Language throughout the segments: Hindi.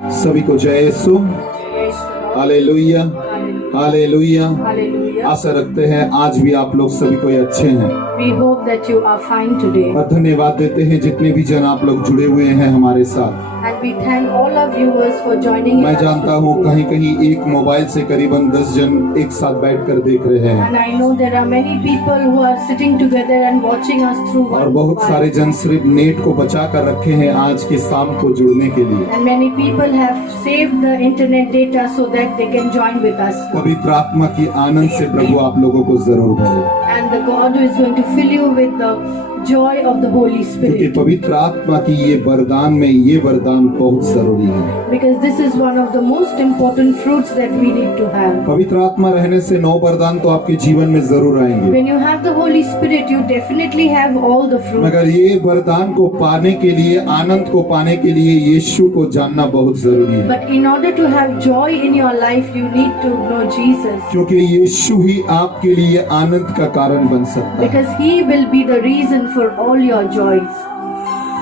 सभी को जय यीशु, हालेलुया, हालेलुया। आशा रखते हैं आज भी आप लोग सभी कोई अच्छे हैं। We hope that you are fine today. और धन्यवाद देते हैं जितने भी जन आप लोग जुड़े हुए हैं हमारे साथ। And we thank all our viewers for joining मैं us जानता हूँ today. कहीं कहीं एक मोबाइल से करीबन 10 जन एक साथ बैठकर देख रहे हैं And I know there are many people who are sitting together and watching us through और one बहुत mobile. सारे जन सिर्फ नेट को बचा कर रखे हैं आज की शाम को जुड़ने के लिए। And many people have saved the internet data so that they can join with us. पवित्र आत्मा की आनंद से प्रभु आप लोगों को जरूर भरे, And the God who is going to fill you with the joy of the Holy क्योंकि Spirit. पवित्र आत्मा की ये वरदान में ये वरदान बहुत जरूरी है। Because this is one of the most important fruits that we need to have. पवित्र आत्मा रहने से 9 वरदान तो आपके जीवन में जरूर आएंगे, When you have the Holy Spirit, you definitely have all the fruits. मगर ये वरदान को पाने के लिए, आनंद को पाने के लिए यीशु को जानना बहुत जरूरी है, But in order to have joy in your life, you need to know Jesus. क्योंकि यीशु ही आपके लिए आनंद का कारण बन सकता है। Because He will be the reason for all your joys.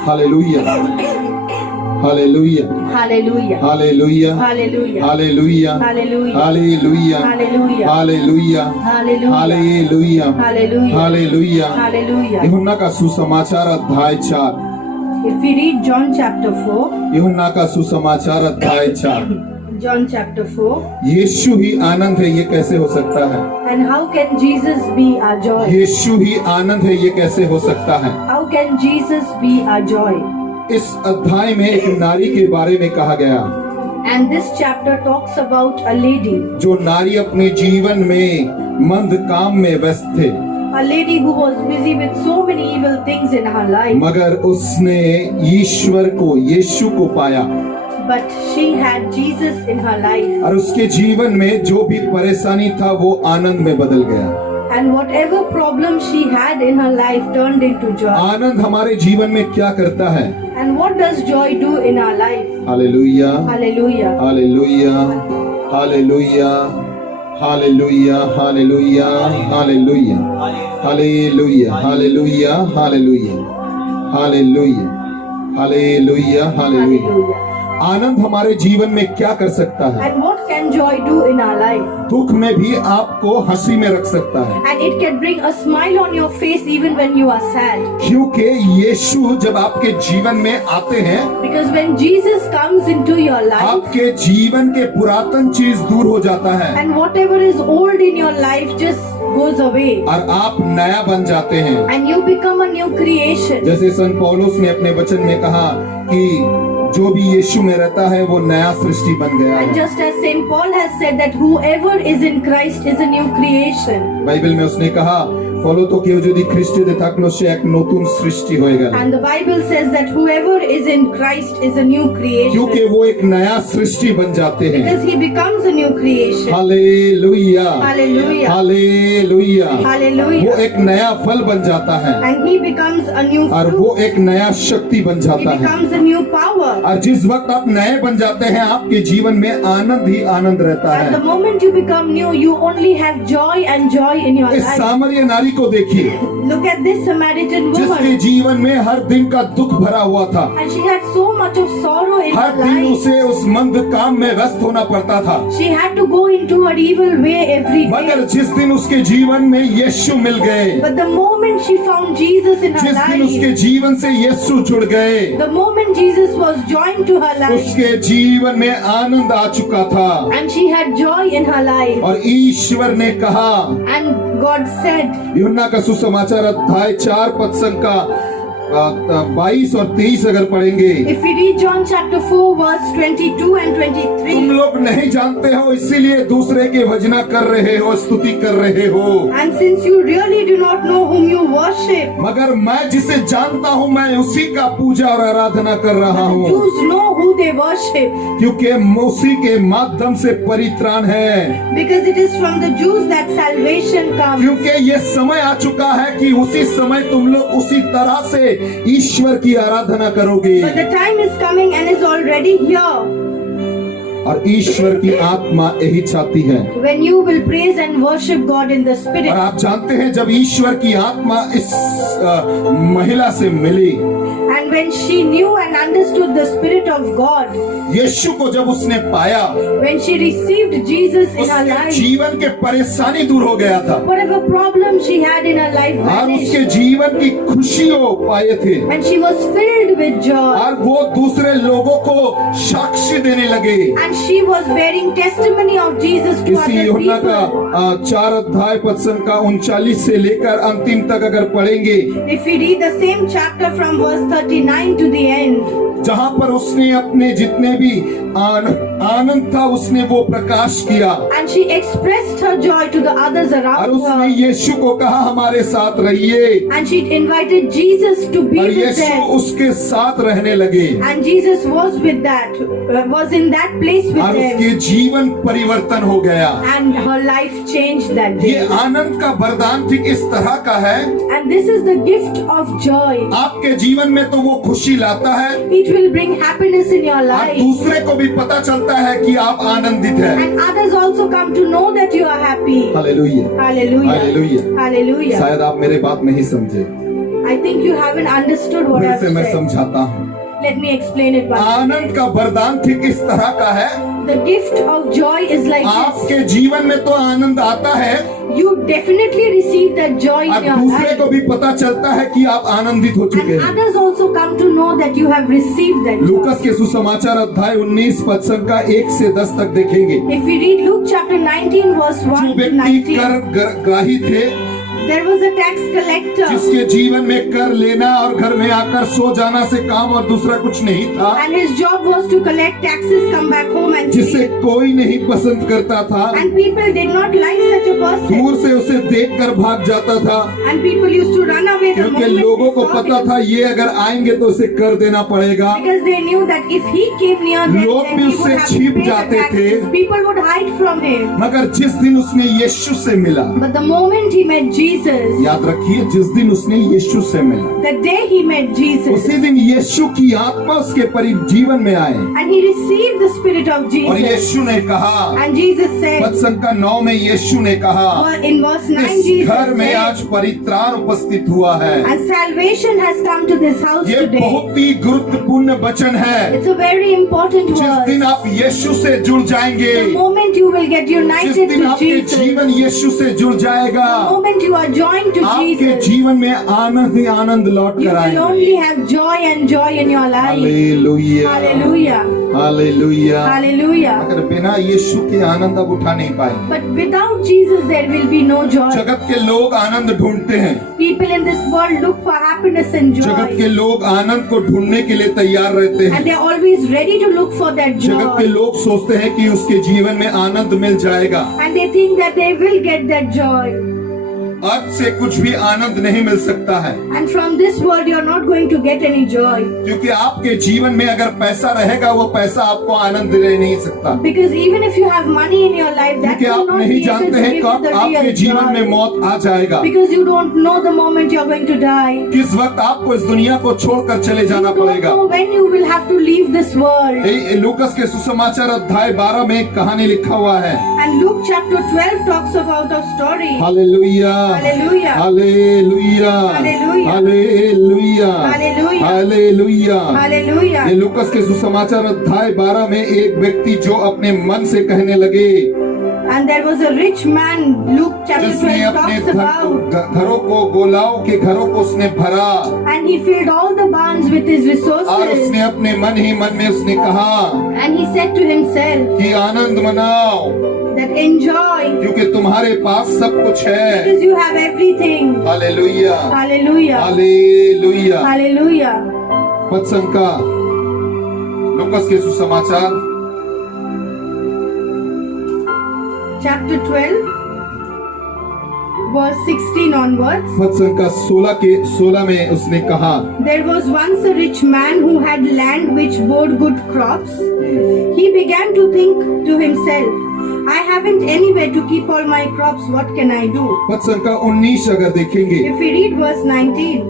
Hallelujah, hallelujah, Hallelujah. Hallelujah, Hallelujah. Hallelujah, Hallelujah. Hallelujah, Hallelujah. Hallelujah, Hallelujah. Hallelujah, Hallelujah. Hallelujah. Hallelujah. यूहन्ना का सुसमाचार अध्याय 4, If we read John chapter 4, यूहन्ना का सुसमाचार अध्याय 4, John chapter 4, यीशु ही आनंद है, ये कैसे हो सकता है? and how can Jesus be our joy? यीशु ही आनंद है, ये कैसे हो सकता है? How can Jesus be our joy? इस अध्याय में एक नारी के बारे में कहा गया, And this chapter talks about a lady. जो नारी अपने जीवन में मंद काम में व्यस्त थे, A lady who was busy with so many evil things in her life, मगर उसने ईश्वर को, यीशु को पाया but she had Jesus in her life. और उसके जीवन में जो भी परेशानी था वो आनंद में बदल गया। And whatever problem she had in her life turned into joy. आनंद हमारे जीवन में क्या करता है? And what does joy do in our life? Hallelujah, Hallelujah. Hallelujah, hallelujah, hallelujah, hallelujah, hallelujah, hallelujah, hallelujah, hallelujah, hallelujah, hallelujah, hallelujah. Hallelujah. आनंद हमारे जीवन में क्या कर सकता है? And what can joy do in our life? दुख में भी आपको हंसी में रख सकता है, And it can bring a smile on your face even when you are sad. क्योंकि यीशु जब आपके जीवन में आते हैं, Because when Jesus comes into your life, आपके जीवन के पुरातन चीज दूर हो जाता है and whatever is old in your life just goes away. और आप नया बन जाते हैं। And you become a new creation. जैसे संत पौलुस ने अपने वचन में कहा कि जो भी यीशु में रहता है वो नया सृष्टि बन गया And है। just as Saint Paul has said that whoever is in Christ is a new creation. Bible में उसने कहा ফলো তো কেউ যদি খ্রিস্টে থাকলো সে এক নতুন সৃষ্টি হয়ে গেল, And the Bible says that whoever is in Christ is a new क्योंकि creation. वो एक नया सृष्टि बन जाते हैं। Because he becomes a new creation. Hallelujah, Hallelujah. Hallelujah. वो Hallelujah. एक नया फल बन जाता है And he becomes a new और fruit. वो एक नया शक्ति बन He जाता है। becomes a new power. और जिस वक्त आप नए बन जाते हैं आपके जीवन में आनंद ही आनंद रहता At the है। moment you become new, you only have joy and joy in your इस life. सामरिया नारी को देखिए, Look at this Samaritan जिसके woman. जीवन में हर दिन का दुख भरा हुआ था, And she had so much of sorrow in her her दिन life. उसे उस मंद काम में व्यस्त होना पड़ता था, She had to go into her evil way every मगर day. जिस दिन उसके जीवन में यीशु मिल गए, But the moment she found Jesus in her जिस दिन उसके life, जीवन से यीशु जुड़ गए, the moment Jesus was joined to her life, उसके जीवन में आनंद आ चुका था and she had joy in her life. और ईश्वर ने कहा, And God said, यूहन्ना का सुसमाचार अध्याय 4 पद संख्या 22 और 23 अगर पढ़ेंगे, if we read John chapter 4 verse 22 and तुम 23, लोग नहीं जानते हो इसीलिए दूसरे की भजना कर रहे हो, स्तुति कर रहे हो, and since you really do not know whom you worship, मगर मैं जिसे जानता हूँ मैं उसी का पूजा और आराधना कर रहा the हूँ, Jews know who they worship, क्योंकि उसी के माध्यम से परित्राण है। because it is from the Jews that salvation comes. क्योंकि ये समय आ चुका है कि उसी समय तुम लोग उसी तरह से ईश्वर की आराधना करोगे। But the time is coming and is already here. और ईश्वर की आत्मा यही चाहती है। when you will praise and worship God in the और spirit. आप जानते हैं जब ईश्वर की आत्मा इस महिला से मिली, And when she knew and understood the spirit of God, यीशु को जब उसने पाया, when she received Jesus in her उसके life, जीवन के परेशानी दूर हो गया था whatever problem she had in her life और उसके vanished, जीवन की खुशियों पाए थे and she was filled with joy, और वो दूसरे लोगों को साक्षी देने लगे। and she was bearing testimony of Jesus to इसी other यूहन्ना का people. 4 अध्याय पद संख्या 39 से लेकर अंतिम तक अगर पढ़ेंगे, If we read the same chapter from verse 39 to the end, जहाँ पर उसने अपने जितने भी आनंद था उसने वो प्रकाश किया and she expressed her joy to the others और around उसने her, यीशु को कहा हमारे साथ रहिए and she invited Jesus to be और with यीशु them, उसके साथ रहने लगे and Jesus was with that, was in that place with और them, उसके जीवन परिवर्तन हो गया। and her life changed that ये day. आनंद का वरदान ठीक इस तरह का है, And this is the gift of joy. आपके जीवन में तो वो खुशी लाता है It will bring happiness in your और life, दूसरे को भी पता चलता है कि आप आनंदित हैं। and others also come to know that you are happy. Hallelujah, Hallelujah. Hallelujah. Hallelujah. शायद आप मेरे बात नहीं समझे, I think you haven't understood what फिर I've से मैं said. समझाता हूँ। Let me explain it once. आनंद का वरदान ठीक इस तरह का है, The gift of joy is like this. आपके जीवन में तो आनंद आता है You definitely receive that joy और in your दूसरे life, को भी पता चलता है कि आप आनंदित हो चुके and हैं। others also come to know that you have received that लूकस joy. के सुसमाचार अध्याय 19 पद संख्या 1 से 10 तक देखेंगे। If we read Luke chapter 19 verse जो 1 to व्यक्ति 19, कर ग्राही थे, there was a tax collector, जिसके जीवन में कर लेना और घर में आकर सो जाना से काम और दूसरा कुछ नहीं था, and his job was to collect taxes, come back home and जिसे sleep. कोई नहीं पसंद करता था, And people did not like such a person, दूर से उसे देखकर भाग जाता था, and people used to run away the क्योंकि moment लोगों they को saw पता him, था ये अगर आएंगे तो उसे कर देना पड़ेगा। because they knew that if he came near them, लोग then भी he उससे would have to छिप pay the जाते थे। taxes. People would hide from him. मगर जिस दिन उसने यीशु से मिला, But the moment he met Jesus, याद रखिए जिस दिन उसने यीशु से मिला, the day he met Jesus, उसी दिन यीशु की आत्मा उसके जीवन में आए and he received the spirit of और Jesus, यीशु ने कहा, and Jesus said, पद संख्या 9 में यीशु ने कहा, in verse 9, इस Jesus घर में said, आज परित्राण उपस्थित हुआ है। and salvation has come to this house ये today. बहुत ही गुरुत्वपूर्ण वचन है। It's a very important जिस दिन word. आप यीशु से जुड़ जाएंगे, The moment you will get जिस united दिन to आपके Jesus, जीवन यीशु से जुड़ जाएगा, the moment you are joined to आपके Jesus, जीवन में आनंद ही आनंद लौट you कर will आएंगे। only have joy and joy in your life. Hallelujah, Hallelujah. Hallelujah. Hallelujah. अगर बिना यीशु के आनंद अब उठा नहीं पाएंगे। But without Jesus, there will be no joy. जगत के लोग आनंद ढूंढते हैं, People in this world look for happiness and जगत के joy, लोग आनंद को ढूंढने के लिए तैयार रहते हैं। and they are always ready to look for that जगत के joy, लोग सोचते हैं कि उसके जीवन में आनंद मिल जाएगा। and they think that they will get that joy. अर्थ से कुछ भी आनंद नहीं मिल सकता है, And from this world, you are not going to get any joy, क्योंकि आपके जीवन में अगर पैसा रहेगा वो पैसा आपको आनंद दे नहीं सकता, because even if you have money in your life, that क्योंकि will आप not नहीं be able जानते to हैं give you कब the आपके real जीवन में joy, मौत आ जाएगा, because you don't know the moment you are going to die. किस वक्त आपको इस दुनिया को छोड़कर चले You जाना don't पड़ेगा। know when you will have to leave this world. लूकस के सुसमाचार अध्याय 12 में एक कहानी लिखा हुआ है। And Luke chapter 12 talks about a story. Hallelujah, Hallelujah. Hallelujah, Hallelujah. Hallelujah, Hallelujah. Hallelujah. Hallelujah. ये लूकस के सुसमाचार अध्याय 12 में एक व्यक्ति जो अपने मन से कहने लगे, And there was a rich man, Luke chapter जिसने 12 अपने talks about, घरों को, गोलाओं के घरों को उसने भरा and he filled all the barns with his और resources, उसने अपने मन ही मन में उसने कहा and he said to himself कि आनंद मनाओ, that enjoy, क्योंकि तुम्हारे पास सब कुछ है। because you have everything. Hallelujah, Hallelujah. Hallelujah. Hallelujah. पद संख्या लूकस के सुसमाचार Chapter 12, verse 16 onwards. पद संख्या 16 में उसने कहा, There was once a rich man who had land which bore good crops. He began to think to himself, I haven't anywhere to keep all my crops, what can I do? पद संख्या 19 अगर देखेंगे, If we read verse 19,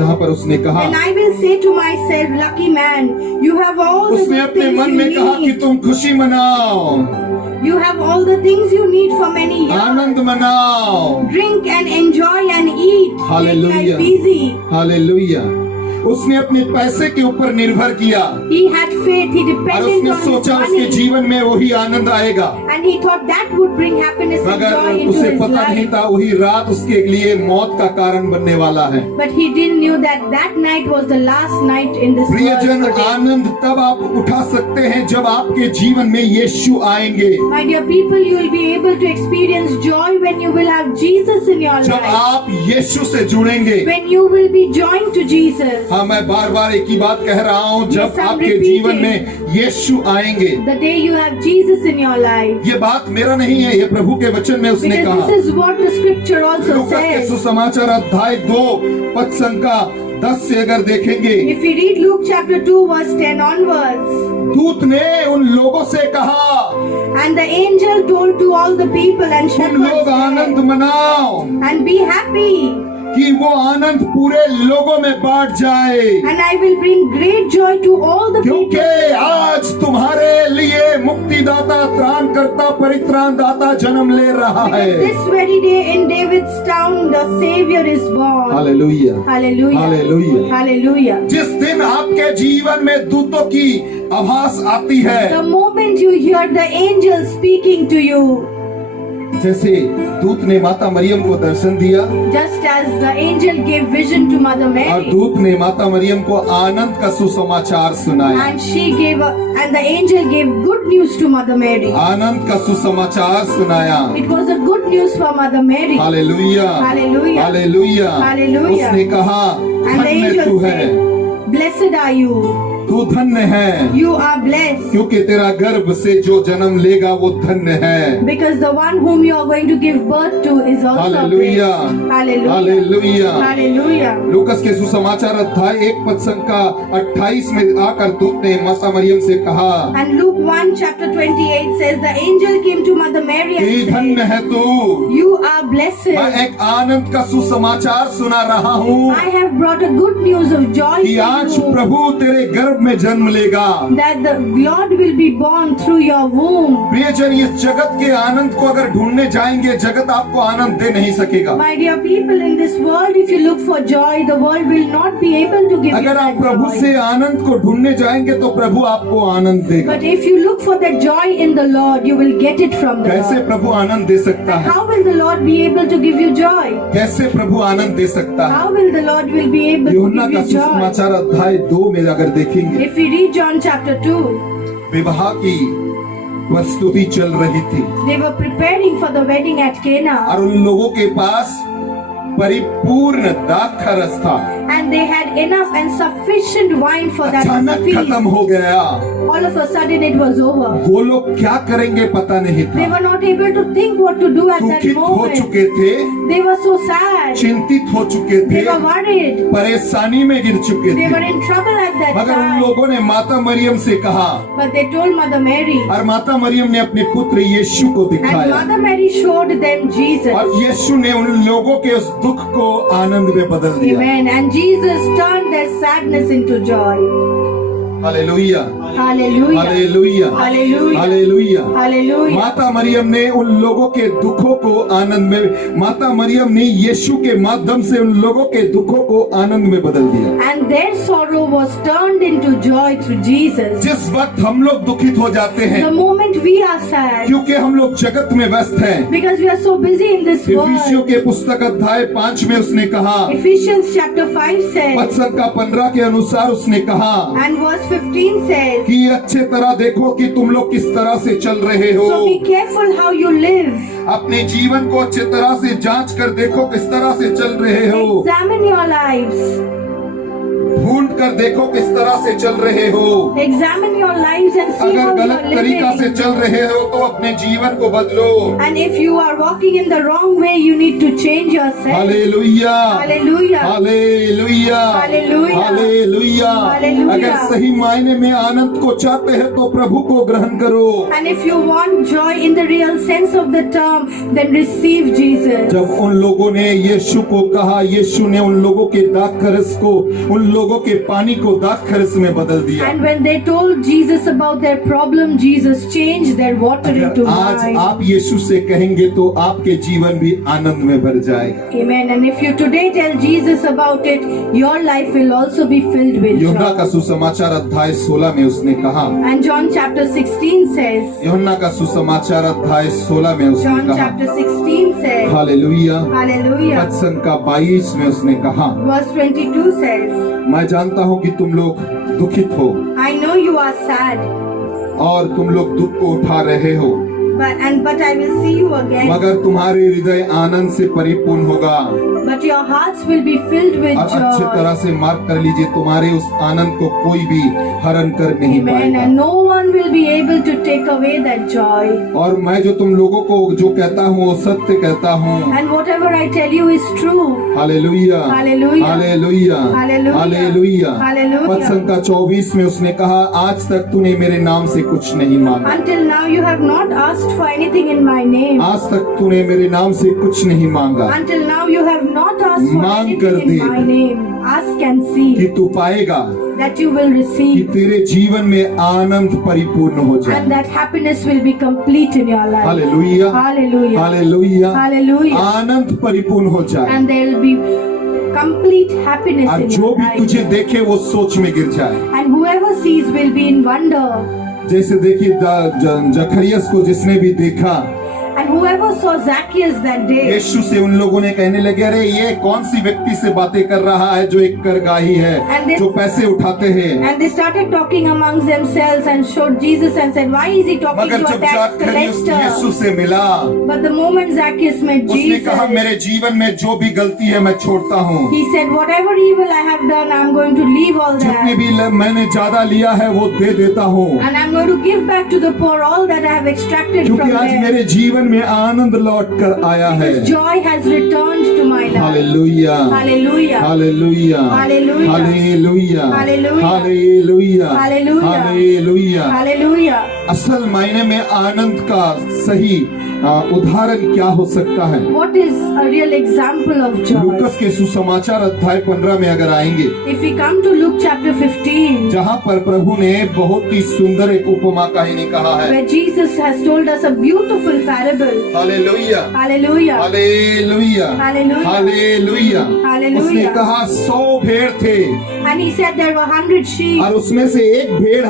जहाँ पर उसने कहा, then I will say to myself, lucky man, you have all the उसने good अपने things मन you में कहा कि need. तुम खुशी मनाओ, You have all the things you need for many years. आनंद मनाओ। Drink and enjoy and eat. Take Hallelujah. life easy. Hallelujah. उसने अपने पैसे के ऊपर निर्भर किया He had faith. He और depended उसने on his सोचा उसके money. जीवन में वही आनंद आएगा, And he thought that would bring happiness and मगर joy into उसे his पता नहीं life. था वही रात उसके लिए मौत का कारण बनने वाला है। But he didn't know that that night was the last night in this प्रियजन, world for them. आनंद तब आप उठा सकते हैं जब आपके जीवन में यीशु आएंगे, My dear people, you will be able to experience joy when you will have Jesus in your जब life. आप यीशु से जुड़ेंगे। When you will be joined to Jesus. हाँ, मैं बार बार एक ही बात कह रहा हूँ, जब Yes, I'm आपके repeating. जीवन में यीशु आएंगे। The day you have Jesus in your life. ये बात मेरा नहीं है, ये प्रभु के वचन में उसने Because कहा। this is what the scripture also Lucas के says. सुसमाचार अध्याय 2 पद संख्या 10 से अगर देखेंगे, If we read Luke chapter 2 verse 10 onwards. दूत ने उन लोगों से कहा, And the angel told to all the people and तुम shepherds लोग आनंद there, मनाओ and be happy, कि वो आनंद पूरे लोगों में बांट जाए, and I will bring great joy to all the क्योंकि people. आज तुम्हारे लिए मुक्तिदाता, त्राणकर्ता, परित्राण दाता जन्म ले रहा Because है। this very day in David's town the Savior is born. Hallelujah, Hallelujah. Hallelujah. Hallelujah. जिस दिन आपके जीवन में दूतों की आवाज आती है, The moment you hear the angel speaking to you, जैसे दूत ने माता मरियम को दर्शन दिया just as the angel gave vision to Mother और Mary, दूत ने माता मरियम को आनंद का सुसमाचार सुनाया, and and the angel gave good news to Mother Mary. आनंद का सुसमाचार सुनाया। It was a good news for Mother Mary. Hallelujah, Hallelujah. Hallelujah. Hallelujah. उसने कहा, And the धन्य तू angel है, said, blessed are you. तू धन्य है, You are blessed. क्योंकि तेरा गर्भ से जो जन्म लेगा वो धन्य है। Because the one whom you are going to give birth to is also hallelujah, blessed. Hallelujah. Hallelujah. Hallelujah. Lucas के सुसमाचार अध्याय 1 पद संख्या 28 में आकर दूत ने माता मरियम से कहा And Luke 1 chapter 28 says the angel came to Mother Mary कि and धन्य said, है तू। you are blessed. मैं एक आनंद का सुसमाचार सुना रहा हूँ I have brought a good news of joy कि आज to you, प्रभु तेरे गर्भ में जन्म लेगा। that the Lord will be born through your womb. प्रियजन, इस जगत के आनंद को अगर ढूंढने जाएंगे, जगत आपको आनंद दे नहीं सकेगा। My dear people, in this world, if you look for joy, the world will not be able to give you अगर आप that प्रभु joy. से आनंद को ढूंढने जाएंगे तो प्रभु आपको आनंद देगा। But if you look for that joy in the Lord, you will get it from the कैसे Lord. प्रभु आनंद दे सकता है? How will the Lord be able to give you joy? कैसे प्रभु आनंद दे सकता है? How will the Lord will be able to यूहन्ना give का you joy? सुसमाचार अध्याय 2 में अगर देखेंगे, If we read John chapter 2, विवाह की प्रस्तुति चल रही थी they were preparing for the wedding at Cana, और उन लोगों के पास परिपूर्ण दाखरस था, and they had enough and sufficient wine for that अचानक feast. खत्म हो गया। All of a sudden it was over. वो लोग क्या करेंगे पता नहीं They था, were not able to think what to do at that दुखित हो moment. चुके थे, They were so sad. चिंतित हो चुके They थे, were worried. परेशानी में गिर चुके They थे। were in trouble at that मगर उन time. लोगों ने माता मरियम से कहा But they told Mother Mary, और माता मरियम ने अपने पुत्र यीशु को and दिखाया Mother Mary showed them Jesus. और यीशु ने उन लोगों के उस दुख को आनंद में बदल दिया। Amen. And Jesus turned their sadness into joy. Hallelujah, Hallelujah. Hallelujah, Hallelujah. Hallelujah. Hallelujah. माता मरियम ने उन लोगों के दुखों को आनंद में, माता मरियम ने यीशु के माध्यम से उन लोगों के दुखों को आनंद में बदल दिया। And their sorrow was turned into joy through Jesus. जिस वक्त हम लोग दुखित हो जाते हैं The moment we are sad, क्योंकि हम लोग जगत में व्यस्त हैं, because we are so busy in this इफिसियों world. के पुस्तक अध्याय 5 में उसने कहा, Ephesians chapter 5 says, पद संख्या 15 के अनुसार उसने कहा and verse 15 says, कि अच्छे तरह देखो कि तुम लोग किस तरह से चल रहे हो, so be careful how you live. अपने जीवन को अच्छे तरह से जांच कर देखो किस तरह से चल रहे हो, Examine your lives. ढूंढ कर देखो किस तरह से चल रहे हो। Examine your lives and see अगर how you गलत are तरीका से living. चल रहे हो तो अपने जीवन को बदलो। And if you are walking in the wrong way, you need to change yourself. Hallelujah, Hallelujah. Hallelujah, Hallelujah. Hallelujah. Hallelujah. Hallelujah. सही मायने में आनंद को चाहते हैं तो प्रभु को ग्रहण करो। And if you want joy in the real sense of the term, then receive Jesus. जब उन लोगों ने यीशु को कहा, यीशु ने उन लोगों के दाखरस को, उन लोगों के पानी को दाखरस में बदल दिया। And when they told Jesus about their problem, Jesus changed their water into आज wine. आप यीशु से कहेंगे तो आपके जीवन भी आनंद में भर जाएगा। Amen. And if you today tell Jesus about it, your life will also be filled with यूहन्ना का joy. सुसमाचार अध्याय 16 में उसने कहा, And John chapter 16 says, यूहन्ना का सुसमाचार अध्याय 16 में उसने John कहा, chapter 16 says, हालेलुया। Hallelujah. पद संख्या 22 में उसने कहा, Verse 22 says, मैं जानता हूँ कि तुम लोग दुखित हो I know you are sad, और तुम लोग दुख को उठा रहे हो, but I will see you again. मगर तुम्हारे हृदय आनंद से परिपूर्ण होगा। But your hearts will be filled with और अच्छी joy. तरह से मार्क कर लीजिए, तुम्हारे उस आनंद को कोई भी हरण कर नहीं Amen. पाएगा। And no one will be able to take away that joy. और मैं जो तुम लोगों को जो कहता हूँ वो सत्य कहता हूँ। And whatever I tell you is true. Hallelujah, Hallelujah. Hallelujah, Hallelujah. Hallelujah. Hallelujah. पद संख्या 24 में उसने कहा, आज तक तूने मेरे नाम से कुछ नहीं मांगा। Until now you have not asked for anything in my name. आज तक तूने मेरे नाम से कुछ नहीं मांगा। Until now you have not asked for मांग कर anything in they. my name. Ask and कि see तू पाएगा that you will कि receive. तेरे जीवन में आनंद परिपूर्ण हो जाए। And that happiness will be complete in your life. Hallelujah, Hallelujah. Hallelujah, Hallelujah. आनंद परिपूर्ण हो जाए। And there will be complete happiness और in जो your भी life. तुझे देखे वो सोच में गिर जाए। And whoever sees will be in wonder. जैसे देखिए जखरियस को जिसने भी देखा, And whoever saw Zacchaeus that day, यीशु से उन लोगों ने कहने लगे, अरे ये कौन सी व्यक्ति से बातें कर रहा है जो एक करगाही है, And this- जो पैसे उठाते हैं। and they started talking amongst themselves and showed Jesus and said, why is he talking मगर to a जब tax जखरियस collector? यीशु से मिला, But the moment Zacchaeus met उसने Jesus, कहा, मेरे जीवन में जो भी गलती है मैं छोड़ता हूँ, he said, whatever evil I have done, I'm going to leave all जितनी that. भी मैंने ज्यादा लिया है वो दे देता हूँ, And I'm going to give back to the poor all that I have extracted क्योंकि from आज them. मेरे जीवन में आनंद लौट कर आया है। His joy has returned to my life. Hallelujah, Hallelujah. Hallelujah, Hallelujah. Hallelujah, Hallelujah. Hallelujah, Hallelujah. Hallelujah. Hallelujah. असल मायने में आनंद का सही उदाहरण क्या हो सकता है? What is a real example of joy? लूकस के सुसमाचार अध्याय 15 में अगर आएंगे, If we come to Luke chapter 15, जहाँ पर प्रभु ने बहुत ही सुंदर एक उपमा कहानी कहा है। where Jesus has told us a beautiful parable. Hallelujah, Hallelujah. Hallelujah, Hallelujah. Hallelujah. Hallelujah. उसने कहा 100 भेड़ थे And he said there were 100 sheep, और उसमें से एक भेड़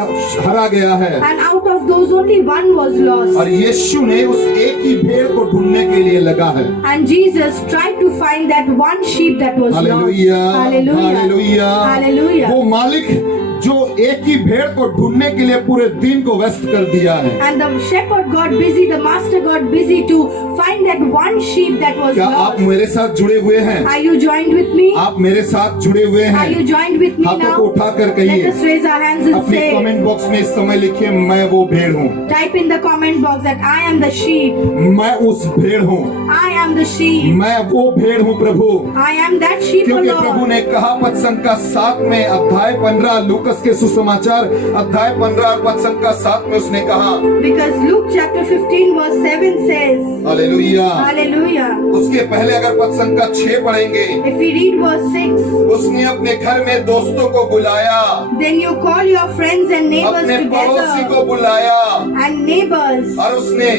हरा गया है, and out of those only one was lost. और यीशु ने उस एक ही भेड़ को ढूंढने के लिए लगा है। And Jesus tried to find that one sheep that was lost. Hallelujah, Hallelujah. Hallelujah. Hallelujah. वो मालिक जो एक ही भेड़ को ढूंढने के लिए पूरे दिन को व्यस्त कर दिया है। And the shepherd got busy, the master got busy to find that one sheep that was क्या आप lost. मेरे साथ जुड़े हुए हैं? Are you joined with me? आप मेरे साथ जुड़े हुए Are you हैं? joined with me हाथों now? को उठाकर Let कहिए, us raise our hands and अपने say, कमेंट बॉक्स में इस समय लिखिए, मैं वो भेड़ हूँ, type in the comment box that I am the sheep. मैं उस भेड़ हूँ, I am the sheep. मैं वो भेड़ हूँ प्रभु। I am that sheep, O क्योंकि प्रभु Lord. ने कहा पद संख्या 7 में अध्याय 15 लूकस के सुसमाचार अध्याय 15 और पद संख्या 7 में उसने कहा, Because Luke chapter 15 verse 7 says, hallelujah. Hallelujah. उसके पहले अगर पद संख्या 6 पढ़ेंगे, If we read verse 6, उसने अपने घर में दोस्तों को बुलाया, then you call your friends and neighbors अपने पड़ोसी together को बुलाया and neighbors और उसने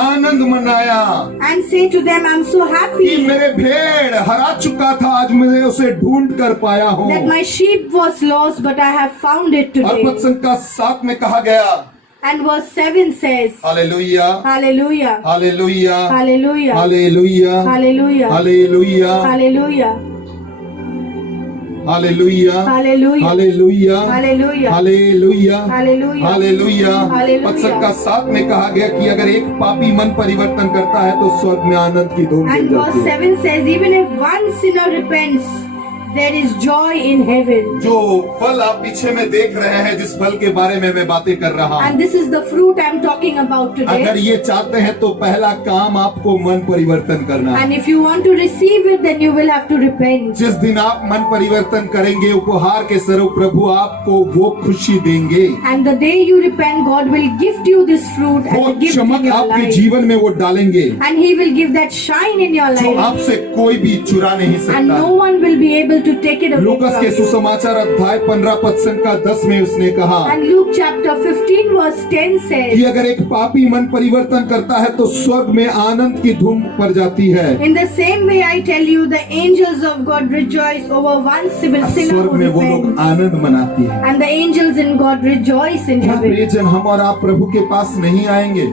आनंद मनाया and say to them, I'm so कि happy मेरे भेड़ हरा चुका था, आज मैं उसे ढूंढ कर पाया हूँ। that my sheep was lost, but I have found it और today. पद संख्या 7 में कहा गया, And verse 7 says, hallelujah, Hallelujah. Hallelujah, Hallelujah. Hallelujah, Hallelujah. Hallelujah, Hallelujah. Hallelujah, Hallelujah. Hallelujah, Hallelujah. Hallelujah, Hallelujah. Hallelujah. Hallelujah. पद संख्या 7 में कहा गया कि अगर एक पापी मन परिवर्तन करता है तो स्वर्ग में आनंद की धूम And गिर verse जाती है। 7 says, even if one sinner repents, there is joy in heaven. जो फल आप पीछे में देख रहे हैं, जिस फल के बारे में मैं बातें कर रहा हूँ, And this is the fruit I'm talking about अगर today. ये चाहते हैं तो पहला काम आपको मन परिवर्तन करना है। And if you want to receive it, then you will have to repent. जिस दिन आप मन परिवर्तन करेंगे, उपहार के स्वरूप प्रभु आपको वो खुशी देंगे, And the day you repent, God will gift you this fruit वो as a gift in चमक your आपके life. जीवन में वो डालेंगे And He will give that shine in your जो life. आपसे कोई भी चुरा नहीं And सकता। no one will be able to take it away Lucas के from you. सुसमाचार अध्याय 15 पद का 10 में उसने कहा And Luke chapter 15 verse 10 कि says, अगर एक पापी मन परिवर्तन करता है तो स्वर्ग में आनंद की धूम पड़ जाती है। In the same way I tell you, the angels of God rejoice over one sinner स्वर्ग who में वो लोग repents. आनंद मनाती है। And the angels in God rejoice in क्या heaven. प्रियजन, हम और आप प्रभु के पास नहीं आएंगे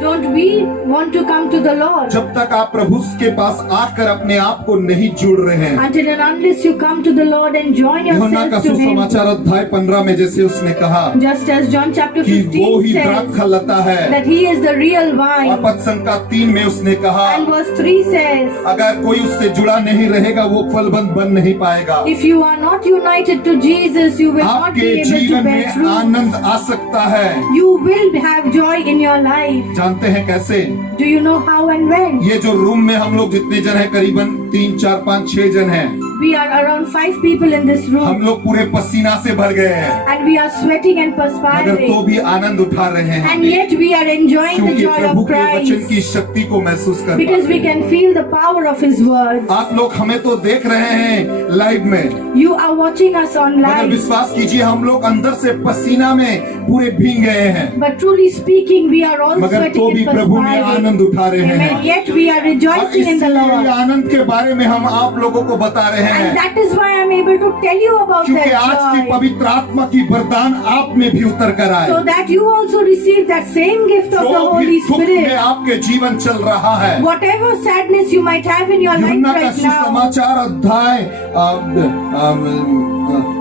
Don't we want to come to the Lord? जब तक आप प्रभु के पास आकर अपने आप को नहीं जुड़ रहे हैं। Until and unless you come to the Lord and join यूहन्ना का yourself to Him. सुसमाचार अध्याय 15 में जैसे उसने कहा Just as John chapter कि वो 15 ही says द्राक्षा लता है, that He is the real और vine. पद संख्या 3 में उसने कहा And verse 3 says, अगर कोई उससे जुड़ा नहीं रहेगा वो फलबंद बन नहीं पाएगा। if you are not united to Jesus, you will not आपके be able to जीवन bear में fruit. आनंद आ सकता है। You will have joy in your life. जानते हैं कैसे? Do you know how and when? ये जो रूम में हम लोग जितने जन हैं, करीबन 3, 4, 5, 6 जन हैं, We are around 5 people in this हम room लोग पूरे पसीना से भर गए हैं, and we are sweating and मगर तो perspiring. भी आनंद उठा रहे हैं And yet we are enjoying the क्योंकि joy प्रभु of के वचन की Christ शक्ति को महसूस कर because पाते we हैं। can feel the power of His words. आप लोग हमें तो देख रहे हैं लाइव में, You are watching us मगर online, विश्वास कीजिए हम लोग अंदर से पसीना में पूरे भीग गए हैं, but truly speaking, we are all मगर तो sweating भी and प्रभु में perspiring. आनंद उठा रहे Amen. हैं। Yet we are और rejoicing in the इसलिए Lord. आनंद के बारे में हम आप लोगों को बता रहे हैं, And that is why I am able to tell you about क्योंकि आज की that joy. पवित्र आत्मा की वरदान आप में भी उतर कर आए। So that you also receive that same gift of the जो भी Holy दुख में Spirit. आपके जीवन चल रहा है, Whatever sadness you might have in your life यूहन्ना का right now. सुसमाचार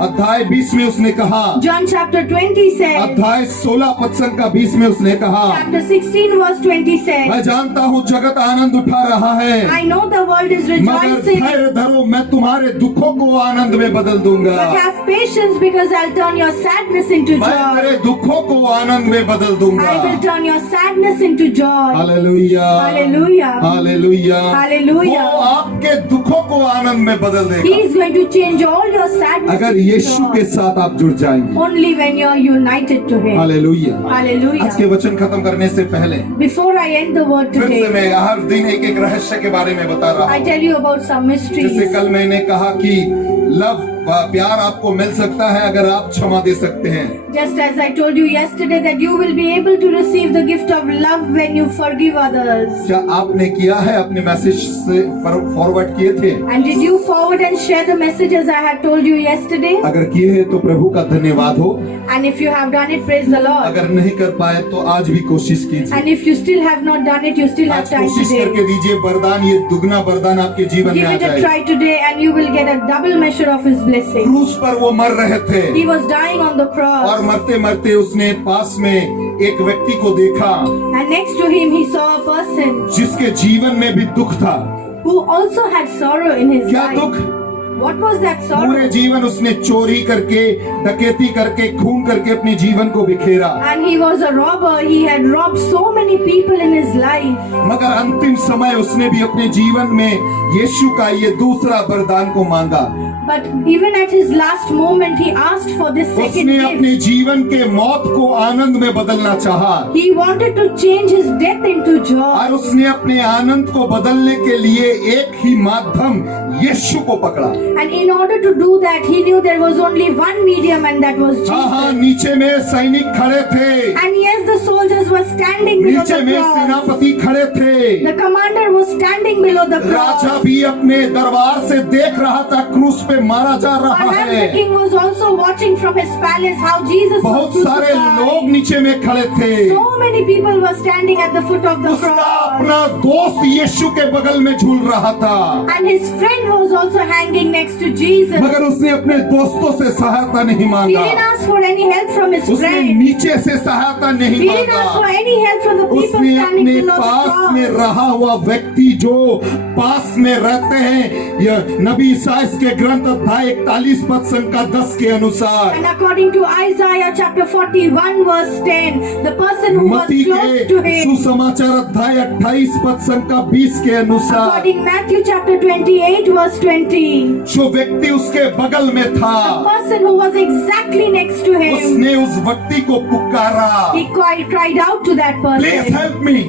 अध्याय 20 में उसने कहा, John chapter 20 says, अध्याय 16 पद का 20 में उसने कहा, chapter 16 verse 20 says, मैं जानता हूँ जगत आनंद उठा रहा है, I know the world is मगर rejoicing, धैर्य धरो, मैं तुम्हारे दुखों को आनंद में बदल दूंगा। but have patience because I'll turn your sadness into मैं joy. तेरे दुखों को आनंद में बदल दूंगा। I will turn your sadness into joy. Hallelujah, Hallelujah. Hallelujah. Hallelujah. वो आपके दुखों को आनंद में बदल He देगा is going to change all your sadness अगर into यीशु के joy. साथ आप जुड़ जाएंगे। Only when you are united to Him. Hallelujah. आज के Hallelujah. वचन खत्म करने से पहले Before I end the word फिर से today, मैं हर दिन एक एक रहस्य के बारे में बता रहा I हूँ। tell you about some जैसे mysteries. कल मैंने कहा कि लव प्यार आपको मिल सकता है अगर आप क्षमा दे सकते हैं। Just as I told you yesterday that you will be able to receive the gift of love when you forgive others. क्या आपने किया है? अपने मैसेज से फॉरवर्ड किए थे? And did you forward and share the messages I had told you yesterday? अगर किए हैं तो प्रभु का धन्यवाद हो। And if you have done it, praise the Lord. अगर नहीं कर पाए तो आज भी कोशिश कीजिए। And if you still have not done it, you still have आज time कोशिश today. करके दीजिए, वरदान, ये दुगना वरदान आपके जीवन में Give आ it a जाए। try today and you will get a double measure of His blessing. क्रूस पर वो मर रहे थे He was dying on the और cross. मरते मरते उसने पास में एक व्यक्ति को देखा And next to Him, He saw a person जिसके जीवन में भी दुख था। who also had sorrow in his क्या life. दुख? What was that sorrow? पूरे जीवन उसने चोरी करके, डकैती करके, खून करके अपने जीवन को बिखेरा, And he was a robber. He had robbed so many people in his life. मगर अंतिम समय उसने भी अपने जीवन में यीशु का ये दूसरा वरदान को मांगा। But even at his last moment, he asked for this second उसने अपने gift. जीवन के मौत को आनंद में बदलना चाहा He wanted to change his death into joy. और उसने अपने आनंद को बदलने के लिए एक ही माध्यम यीशु को पकड़ा। And in order to do that, he knew there was only one medium, and that was हाँ, Jesus. नीचे में सैनिक खड़े थे, And yes, the soldiers were standing below नीचे the में cross. सेनापति खड़े थे, The commander was standing below the cross. राजा भी अपने दरबार से देख रहा था क्रूस पे मारा जा रहा Perhaps the है। king was also watching from his palace how Jesus was बहुत सारे crucified. लोग नीचे में खड़े थे। So many people were standing at the foot of the उसका cross. अपना दोस्त यीशु के बगल में झूल रहा था, And his friend was also hanging next to Jesus. मगर उसने अपने दोस्तों से सहायता नहीं He मांगा, didn't ask for any help from his उसने friend. नीचे से सहायता नहीं He didn't ask for मांगा, any help from the people उसने standing अपने below the पास में cross. रहा हुआ व्यक्ति जो पास में रहते हैं, यह नबी ईसाइया के ग्रंथ अध्याय 41 पद संख्या 10 के अनुसार, And according to Isaiah chapter 41 verse 10, the person who was मत्ती close के to him, सुसमाचार अध्याय 28 पद संख्या 20 के अनुसार, according Matthew chapter 28 verse 20, जो व्यक्ति उसके बगल में the था, person who was exactly next to him, उसने उस व्यक्ति को पुकारा, he cried out to that please person. Help me,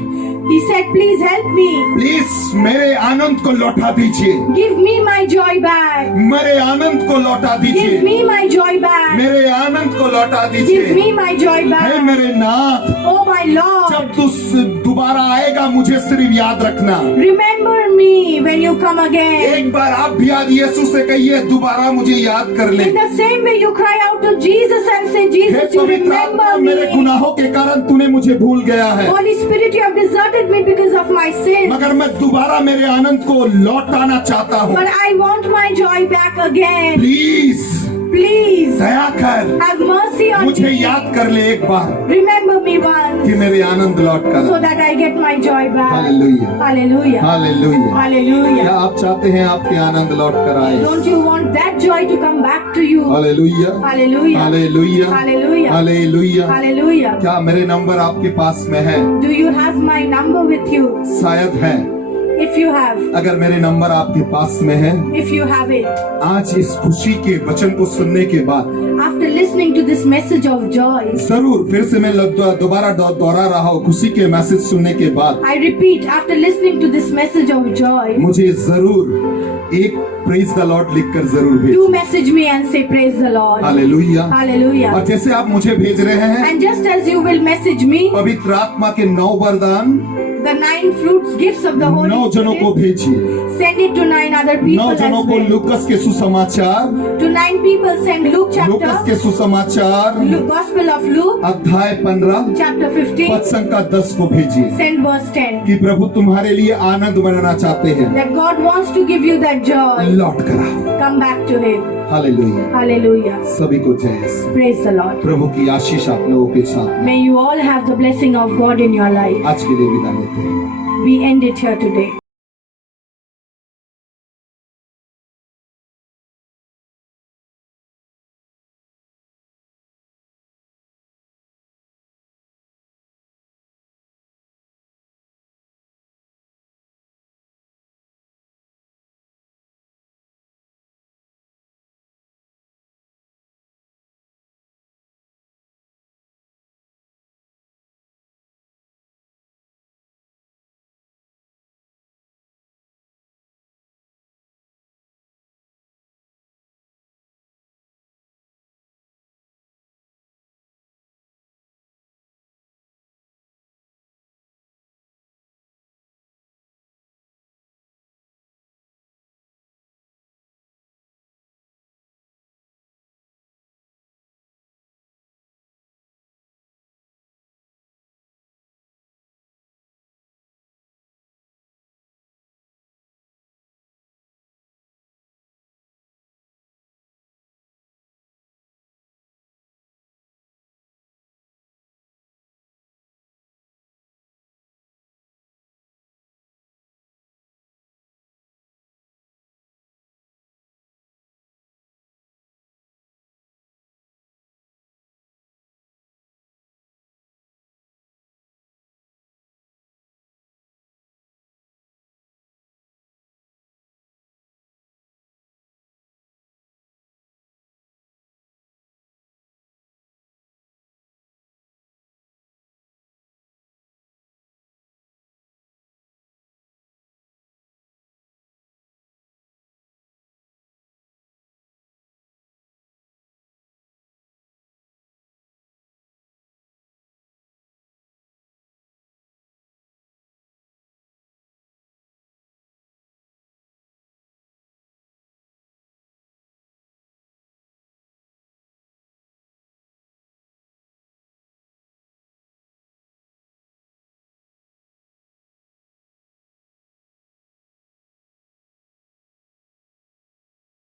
He said, please help me. Please मेरे आनंद को लौटा दीजिए, Give me my joy back. मेरे आनंद को लौटा Give दीजिए, me my joy back. मेरे आनंद को लौटा Give दीजिए। me my joy hey back. मेरे नाथ, Oh my Lord, जब तू दोबारा आएगा मुझे सिर्फ याद रखना, remember me when you come again. एक बार आप भी आज यीशु से कहिए दोबारा मुझे याद कर ले। In the same way you cry out to Jesus and say, hey Jesus, you पवित्र आत्मा, remember मेरे me. गुनाहों के कारण तूने मुझे भूल गया है, Holy Spirit, you have deserted me because of my sin. मगर मैं दोबारा मेरे आनंद को लौटाना चाहता हूँ। But I want my joy back again. Please Please दया कर, have mercy on मुझे me. याद कर ले एक बार Remember me कि once मेरे आनंद लौट कर। so that I get my joy back. Hallelujah, Hallelujah. Hallelujah. क्या Hallelujah. आप चाहते हैं आपके आनंद लौट कर आए? Don't you want that joy to come back to you? Hallelujah, Hallelujah. Hallelujah, Hallelujah. Hallelujah. Hallelujah. क्या मेरे नंबर आपके पास में है? Do you have my number with you? शायद है। If you have, अगर मेरे नंबर आपके पास में है, if you have it, आज इस खुशी के वचन को सुनने के बाद after listening to this message of joy, जरूर, फिर से मैं दोबारा दोहरा रहा हूँ, खुशी के मैसेज सुनने के बाद I repeat, after listening to this message of joy, मुझे जरूर एक प्रेज द लॉर्ड लिखकर जरूर भेज। do message me and say praise the Lord. Hallelujah. Hallelujah. और जैसे आप मुझे भेज रहे हैं, And just as you will message me, पवित्र आत्मा के 9 वरदान the 9 fruits gifts of the Holy 9 जनों को Spirit, भेजिए। send it to 9 other 9 people as जनों को well. लूकस के सुसमाचार, To 9 people send Luke लूकस chapter, के सुसमाचार Gospel of Luke अध्याय 15 chapter 15, पद संख्या 10 को भेजिए send verse 10. कि प्रभु तुम्हारे लिए आनंद बनाना चाहते हैं, That God wants to give you that joy. लौट कर आओ। Come back to Him. Hallelujah. Hallelujah. सभी को जय यीशु। Praise the Lord. प्रभु की आशीष आप लोगों के साथ में। May you all have the blessing of God in your life. आज के लिए विदा लेते हैं। We end it here today.